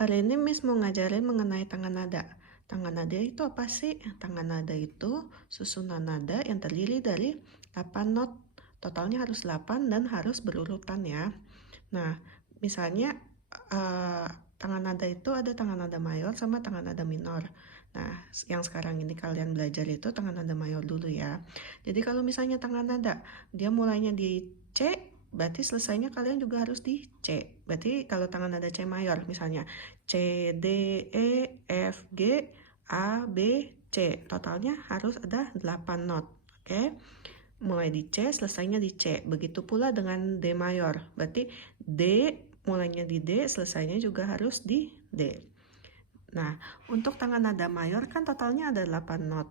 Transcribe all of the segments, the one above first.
Hari ini Miss mau ngajarin mengenai tangan nada. Tangan nada itu apa sih? Tangan nada itu susunan nada yang terdiri dari 8 not. Totalnya harus 8 dan harus berurutan ya. Nah, misalnya eh, tangan nada itu ada tangan nada mayor sama tangan nada minor. Nah, yang sekarang ini kalian belajar itu tangan nada mayor dulu ya. Jadi kalau misalnya tangan nada, dia mulainya di C, berarti selesainya kalian juga harus di C. Berarti kalau tangan nada C mayor misalnya C, D, E, F, G, A, B, C. Totalnya harus ada 8 not. Oke. Mulai di C, selesainya di C. Begitu pula dengan D mayor. Berarti D mulainya di D, selesainya juga harus di D. Nah, untuk tangan nada mayor kan totalnya ada 8 not.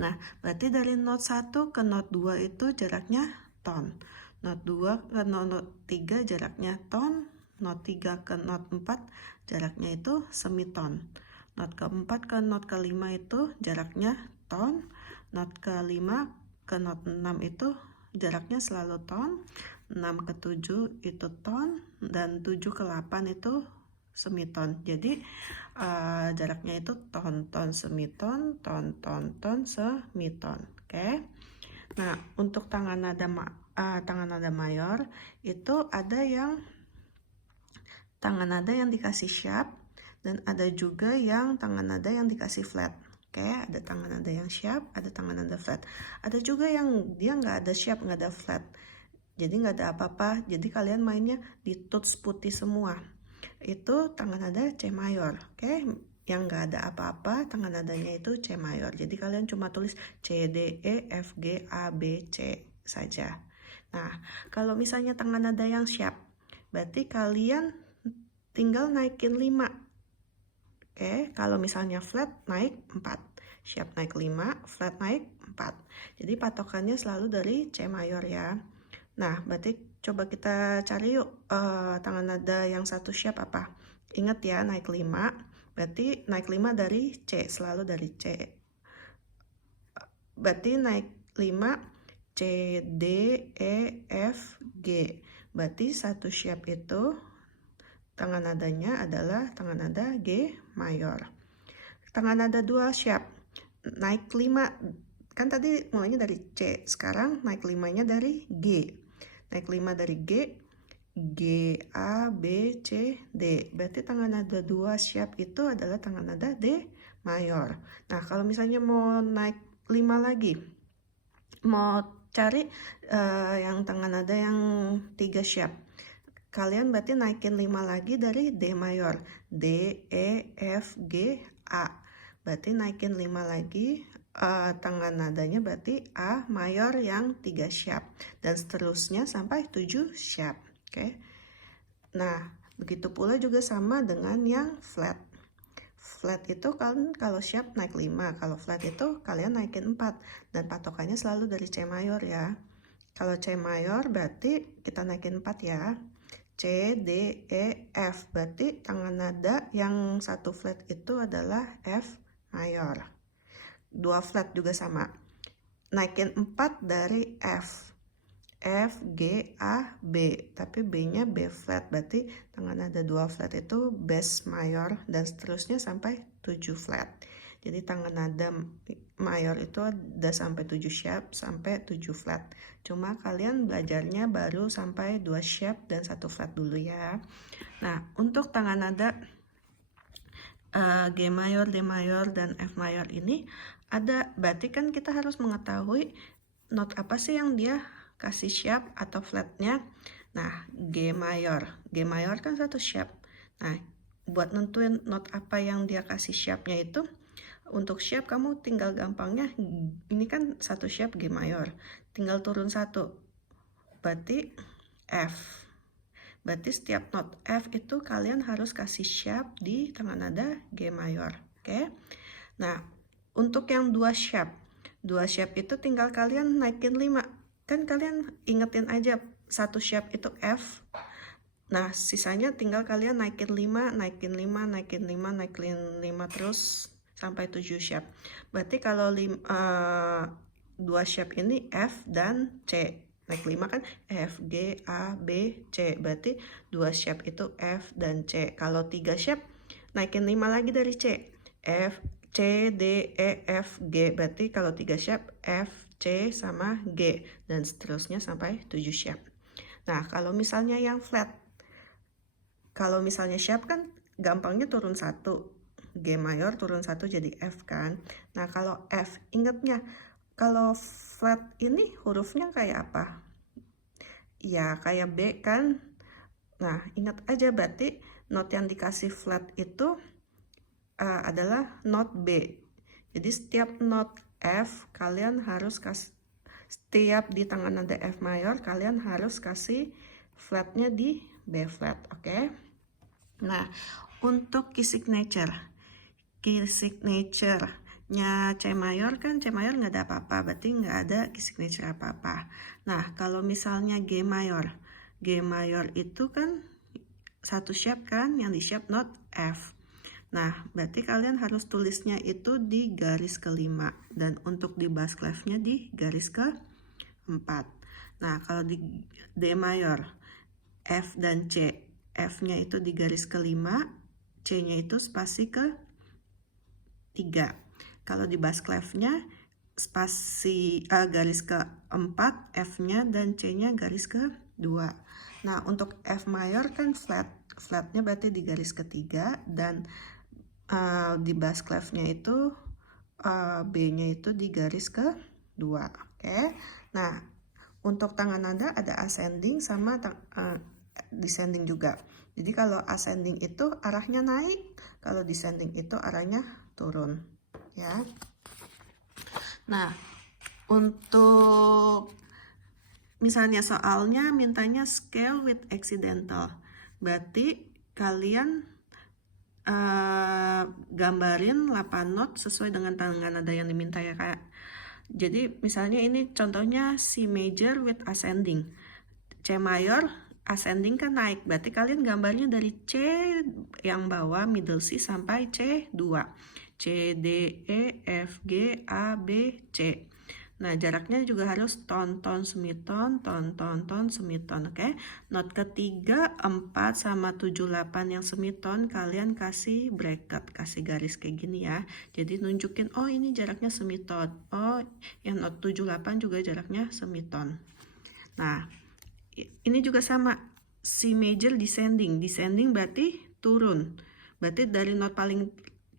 Nah, berarti dari not 1 ke not 2 itu jaraknya ton. Not 2 ke not 3 jaraknya ton. Not 3 ke not 4 jaraknya itu semiton. Not keempat ke not kelima itu jaraknya ton. Not kelima ke not 6 itu jaraknya selalu ton. 6 ke 7 itu ton. Dan 7 ke 8 itu semiton. Jadi jaraknya itu ton, ton, semiton, ton, ton, ton, semiton. Oke. Nah, untuk tangan nada mayor itu ada yang tangan nada yang dikasih sharp dan ada juga yang tangan nada yang dikasih flat. Oke, ada tangan nada yang sharp, ada tangan nada flat. Ada juga yang dia nggak ada sharp, nggak ada flat. Jadi nggak ada apa-apa. Jadi kalian mainnya di tuts putih semua. Itu tangan nada C mayor. Oke, yang nggak ada apa-apa tangan nadanya itu C mayor. Jadi kalian cuma tulis C, D, E, F, G, A, B, C saja. Nah, kalau misalnya tangan nada yang sharp, berarti kalian tinggal naikin 5. Oke, kalau misalnya flat naik 4. Sharp naik 5, flat naik 4. Jadi patokannya selalu dari C mayor ya. Nah, berarti coba kita cari yuk tangan nada yang satu sharp apa. Ingat ya, naik 5. Berarti naik 5 dari C, selalu dari C. Berarti naik 5, C, D, E, F, G. Berarti satu sharp itu tangan nadanya adalah tangan nada G mayor. Tangan nada 2 sharp, naik 5. Kan tadi mulainya dari C, sekarang naik 5-nya dari G. Naik 5 dari G, G, A, B, C, D. Berarti tangan nada 2 sharp itu adalah tangan nada D mayor. Nah, kalau misalnya mau naik 5 lagi, mau cari yang tangan nada yang 3 sharp, kalian berarti naikin 5 lagi dari D mayor. D, E, F, G, A. Berarti naikin 5 lagi tangan nadanya berarti A mayor yang 3 sharp. Dan seterusnya sampai 7 sharp. Oke. Nah, begitu pula juga sama dengan yang flat. Flat itu kan kalau sharp naik 5. Kalau flat itu kalian naikin 4. Dan patokannya selalu dari C mayor ya. Kalau C mayor berarti kita naikin 4 ya. C, D, E, F. Berarti tangan nada yang satu flat itu adalah F mayor. 2 flat juga sama. Naikin 4 dari F. F, G, A, B. Tapi B-nya B flat. Berarti tangan nada 2 flat itu bass mayor. Dan seterusnya sampai 7 flat. Jadi tangan nada mayor itu ada sampai 7 sharp sampai 7 flat. Cuma kalian belajarnya baru sampai 2 sharp dan 1 flat dulu ya. Nah, untuk tangan nada G mayor, D mayor, dan F mayor ini ada, berarti kan kita harus mengetahui not apa sih yang dia kasih sharp atau flatnya. Nah, G mayor. G mayor kan satu sharp. Nah, buat nentuin not apa yang dia kasih sharpnya itu, untuk sharp kamu tinggal gampangnya, ini kan satu sharp G mayor, tinggal turun satu, berarti F. Berarti setiap not F itu kalian harus kasih sharp di tangan nada G mayor. Oke. Nah, untuk yang 2 sharp, 2 sharp itu tinggal kalian naikin 5. Kan kalian ingetin aja satu sharp itu F. Nah, sisanya tinggal kalian naikin 5, naikin 5, naikin 5, naikin 5 terus sampai 7 sharp. Berarti kalau 2 sharp ini F dan C. naik 5 kan F, G, A, B, C. Berarti 2 shape itu F dan C. Kalau 3 shape, naikin 5 lagi dari C. F, C, D, E, F, G. Berarti kalau 3 shape, F, C, sama G. Dan seterusnya sampai 7 shape. Nah, kalau misalnya yang flat. Kalau misalnya shape kan gampangnya turun 1. G mayor turun 1 jadi F kan. Nah, kalau F, ingatnya kalau flat ini hurufnya kayak apa? Ya, kayak B kan. Nah, ingat aja berarti not yang dikasih flat itu adalah not B. Jadi setiap not F kalian harus kasih, setiap di tangan nada F mayor kalian harus kasih flatnya di B flat, oke? Nah, untuk key signature-nya C mayor kan, C mayor nggak ada apa-apa, berarti nggak ada key signature apa-apa. Nah, kalau misalnya G mayor itu kan satu shape kan, yang di shape not F. Nah, berarti kalian harus tulisnya itu di garis kelima, dan untuk di bass clef-nya di garis keempat. Nah, kalau di D mayor, F dan C, F-nya itu di garis kelima, C-nya itu spasi ke 3. Kalau di bass clef-nya spasi garis keempat, F-nya dan C-nya garis ke-2. Nah, untuk F mayor kan flatnya berarti di garis ketiga, dan di bass clef-nya itu B-nya itu di garis ke-2. Oke. Nah, untuk tangan nada ada ascending sama descending juga. Jadi kalau ascending itu arahnya naik, kalau descending itu arahnya turun, ya. Nah, untuk misalnya soalnya mintanya scale with accidental, berarti kalian gambarin 8 not sesuai dengan tangan nada yang diminta ya kak. Jadi misalnya ini contohnya C major with ascending, C mayor ascending kan naik, berarti kalian gambarnya dari C yang bawah middle C sampai C2, C, D, E, F, G, A, B, C. Nah, jaraknya juga harus ton, semiton, ton, semiton, oke? Not ketiga, 4 sama 78 yang semiton, kalian kasih bracket, kasih garis kayak gini ya. Jadi nunjukin, oh ini jaraknya semiton, oh yang not 78 juga jaraknya semiton. Nah, ini juga sama, C major descending, berarti turun. Berarti dari not paling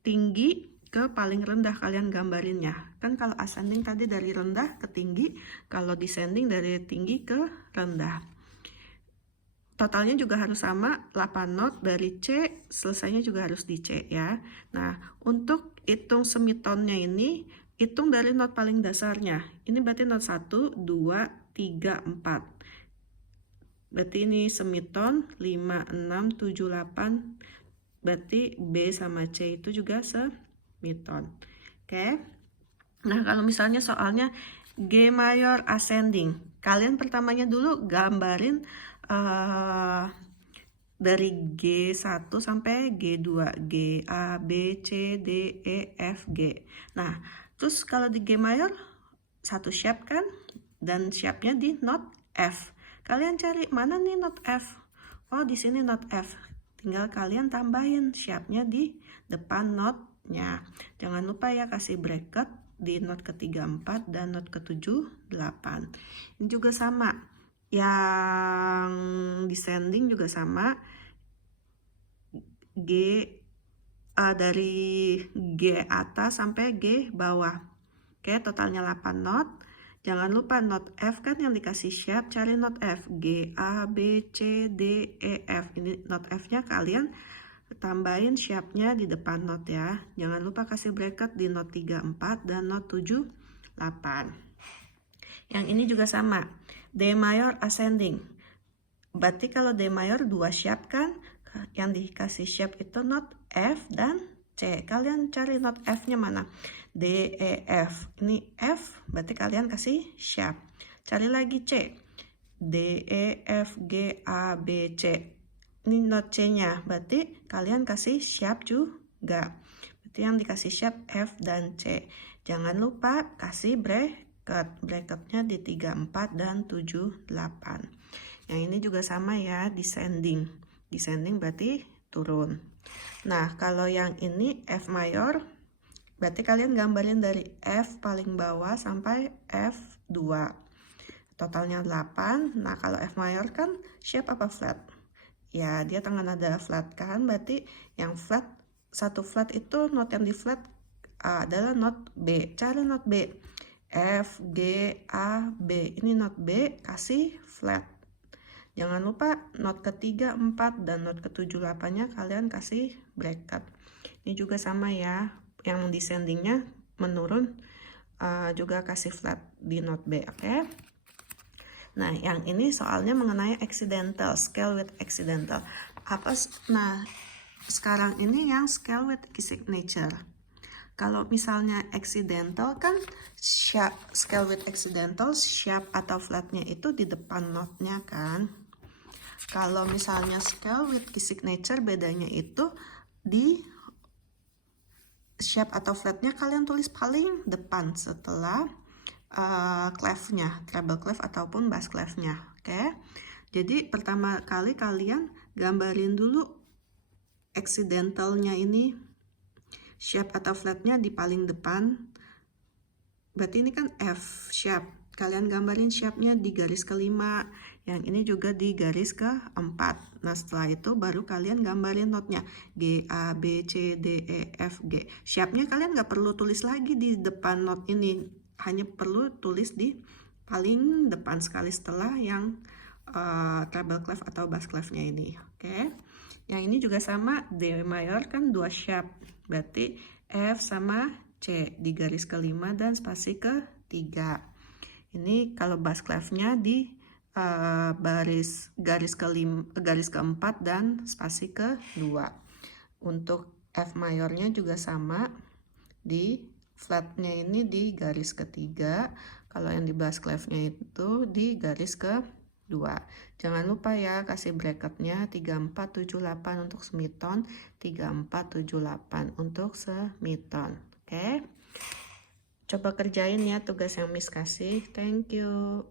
tinggi ke paling rendah kalian gambarinnya. Kan kalau ascending tadi dari rendah ke tinggi, kalau descending dari tinggi ke rendah. Totalnya juga harus sama, 8 not dari C, selesainya juga harus di C ya. Nah, untuk hitung semitonnya ini, hitung dari not paling dasarnya. Ini berarti not 1, 2, 3, 4. Berarti ini semiton 5, 6, 7, 8. Berarti B sama C itu juga semiton. Oke. Nah, kalau misalnya soalnya G mayor ascending, kalian pertamanya dulu gambarin dari G1 sampai G2, G, A, B, C, D, E, F, G. Nah, terus kalau di G mayor satu shape kan, dan shape-nya di not F. Kalian cari mana nih not F? Oh, di sini not F. Tinggal kalian tambahin shape-nya di depan not-nya. Jangan lupa ya kasih bracket di not ketiga 4 dan not ke-7 8. Ini juga sama. Yang descending juga sama. G dari G atas sampai G bawah. Oke, totalnya 8 not. Jangan lupa not F kan yang dikasih shape, cari not F. G, A, B, C, D, E, F. Ini not F-nya kalian tambahin shape-nya di depan not ya. Jangan lupa kasih bracket di not 3, 4 dan not 7, 8. Yang ini juga sama. D mayor ascending. Berarti kalau D mayor 2 shape kan, yang dikasih shape itu not F dan C. Kalian cari not F-nya mana? D, E, F. Ini F, berarti kalian kasih shape. Cari lagi C. D, E, F, G, A, B, C. Ini not C-nya, berarti kalian kasih shape juga. Berarti yang dikasih shape F dan C. Jangan lupa kasih bracket. bracketnya di 34 dan 78. Yang ini juga sama ya, descending berarti turun. Nah, kalau yang ini F mayor, berarti kalian gambarin dari F paling bawah sampai F2. Totalnya 8. Nah, kalau F mayor kan sharp apa flat? Ya, dia tengah nada flat kan, berarti yang flat, satu flat itu not yang di flat adalah not B. Cara not B, F, G, A, B. Ini not B, kasih flat. Jangan lupa not ketiga, 4, dan not ke-7, 8-nya kalian kasih bracket. Ini juga sama ya, yang descendingnya menurun juga kasih flat di not B, oke? Nah, yang ini soalnya mengenai accidental, scale with accidental. Nah, sekarang ini yang scale with signature. Kalau misalnya accidental kan scale with accidental, sharp atau flatnya itu di depan notnya kan. Kalau misalnya scale with signature, bedanya itu di sharp atau flatnya kalian tulis paling depan setelah clef-nya, treble clef ataupun bass clef-nya. Oke. Jadi pertama kali kalian gambarin dulu accidental-nya ini, sharp atau flatnya di paling depan. Berarti ini kan F sharp. Kalian gambarin sharp-nya di garis kelima, yang ini juga di garis ke-4. Nah, setelah itu baru kalian gambarin notnya G, A, B, C, D, E, F, G. Sharp-nya kalian nggak perlu tulis lagi di depan not ini, hanya perlu tulis di paling depan sekali setelah yang treble clef atau bass clef-nya ini. Oke. Yang ini juga sama, D mayor kan 2 sharp, berarti F sama C di garis kelima dan spasi ke-3. Ini kalau bass clef-nya di garis keempat dan spasi ke-2. Untuk F mayornya juga sama, di flatnya ini di garis ke-3. Kalau yang di bass clef-nya itu di garis ke-2. Jangan lupa ya kasih bracketnya 3478 untuk semiton, 3478 untuk semiton. Oke. Coba kerjain ya tugas yang Miss kasih. Thank you.